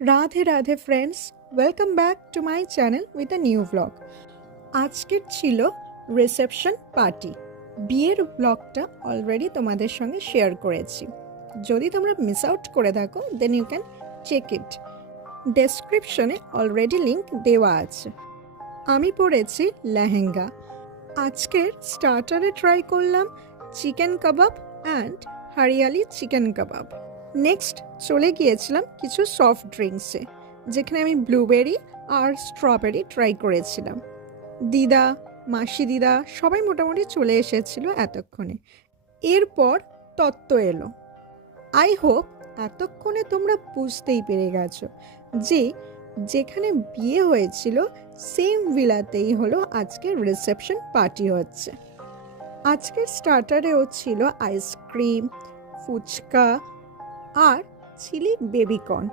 Radhe Radhe friends, welcome back to my channel with a new blog. আজকের ছিল reception party. বিয়ের ব্লগটা অলরেডি তোমাদের সঙ্গে শেয়ার করেছি। যদি তোমরা মিস আউট করে থাকো then you can check it. ডেসক্রিপশনে অলরেডি লিঙ্ক দেওয়া আছে। আমি পরেছি লেহেঙ্গা। আজকের স্টার্টারে ট্রাই করলাম chicken kebab and hariyali chicken kebab. Next চলে গিয়েছিলাম কিছু সফট ড্রিঙ্কসে, যেখানে আমি ব্লুবেরি আর স্ট্রবেরি ট্রাই করেছিলাম। দিদা, মাসি দিদা সবাই মোটামুটি চলে এসেছিল এতক্ষণে। এরপর তত্ত্ব এলো। আই হোপ এতক্ষণে তোমরা বুঝতেই পেরে গেছো যে যেখানে বিয়ে হয়েছিল সেম ভিলাতেই হলো আজকের রিসেপশন পার্টি হচ্ছে। আজকের স্টার্টারেও ছিল আইসক্রিম, ফুচকা আর চিলি বেবিকর্ন।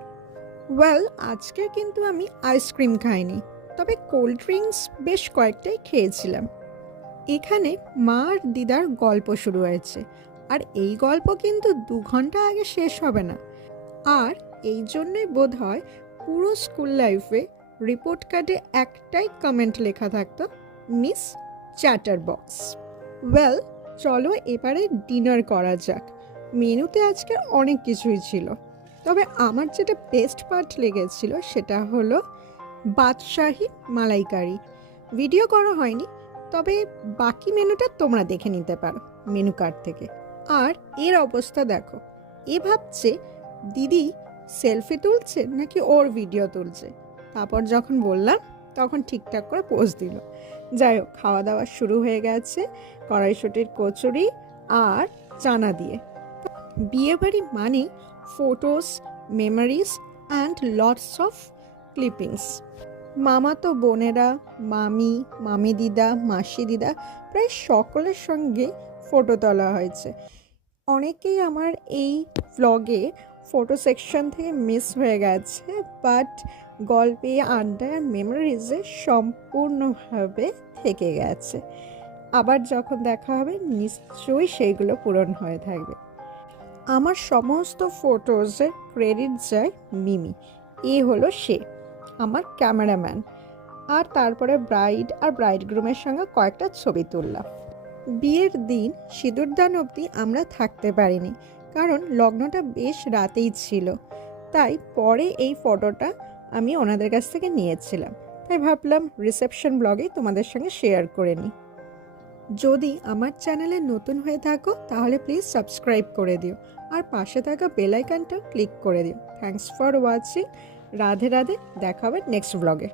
আজকে কিন্তু আমি আইসক্রিম খাইনি, তবে কোল্ড ড্রিঙ্কস বেশ কয়েকটাই খেয়েছিলাম। এখানে মা আর দিদার গল্প শুরু হয়েছে, আর এই গল্প কিন্তু 2 ঘন্টা আগে শেষ হবে না। আর এই জন্যই বোধ হয় পুরো স্কুল লাইফে রিপোর্ট কার্ডে একটাই কমেন্ট লেখা থাকতো, মিস চ্যাটারবক্স। চলো এবারে ডিনার করা যাক। মেনুতে আজকে অনেক কিছুই ছিল, তবে আমার যেটা বেস্ট পার্ট লেগেছিল সেটা হলো বাদশাহী মালাইকারি। ভিডিও করা হয়নি, তবে বাকি মেনুটা তোমরা দেখে নিতে পারো মেনু কার্ড থেকে। আর এর অবস্থা দেখো, এ ভাবছে দিদি সেলফি তুলছে নাকি ওর ভিডিও তুলছে। তারপর যখন বললাম তখন ঠিকঠাক করে পোজ দিল। যাই হোক, খাওয়া দাওয়া শুরু হয়ে গেছে কড়াইশুঁটির কচুরি আর চানা দিয়ে। বিয়েবাড়ি মানে photos, memories and lots of clippings. মামাতো বোনেরা, মামি, মামি দিদা, মাসি দিদা প্রায় সকলের সঙ্গে ফটো তোলা হয়েছে। অনেকেই আমার এই ভ্লগে ফটো সেকশন থেকে মিস হয়ে গেছে, বাট গল্পে, আড্ডায় আর মেমোরিজে সম্পূর্ণভাবে থেকে গেছে। আবার যখন দেখা হবে নিশ্চয়ই সেইগুলো পূরণ হয়ে থাকবে। আমার সমস্ত ফটোজের ক্রেডিট যায় মিমি। এ হলো সে, আমার ক্যামেরাম্যান। আর তারপরে ব্রাইড আর ব্রাইডগ্রুমের সঙ্গে কয়েকটা ছবি তুললাম। বিয়ের দিন সিঁদুরদান অবধি আমরা থাকতে পারিনি, কারণ লগ্নটা বেশ রাতেই ছিল। তাই পরে এই ফটোটা আমি ওনাদের কাছ থেকে নিয়েছিলাম। তাই ভাবলাম রিসেপশন ব্লগে তোমাদের সঙ্গে শেয়ার করে নিই। যদি আমার চ্যানেলে নতুন হয়ে থাকো তাহলে প্লিজ সাবস্ক্রাইব করে দিও, আর পাশে থাকা বেল আইকনটা ক্লিক করে দিও। Thanks for watching. Radhe Radhe, দেখা হবে নেক্সট ব্লগে।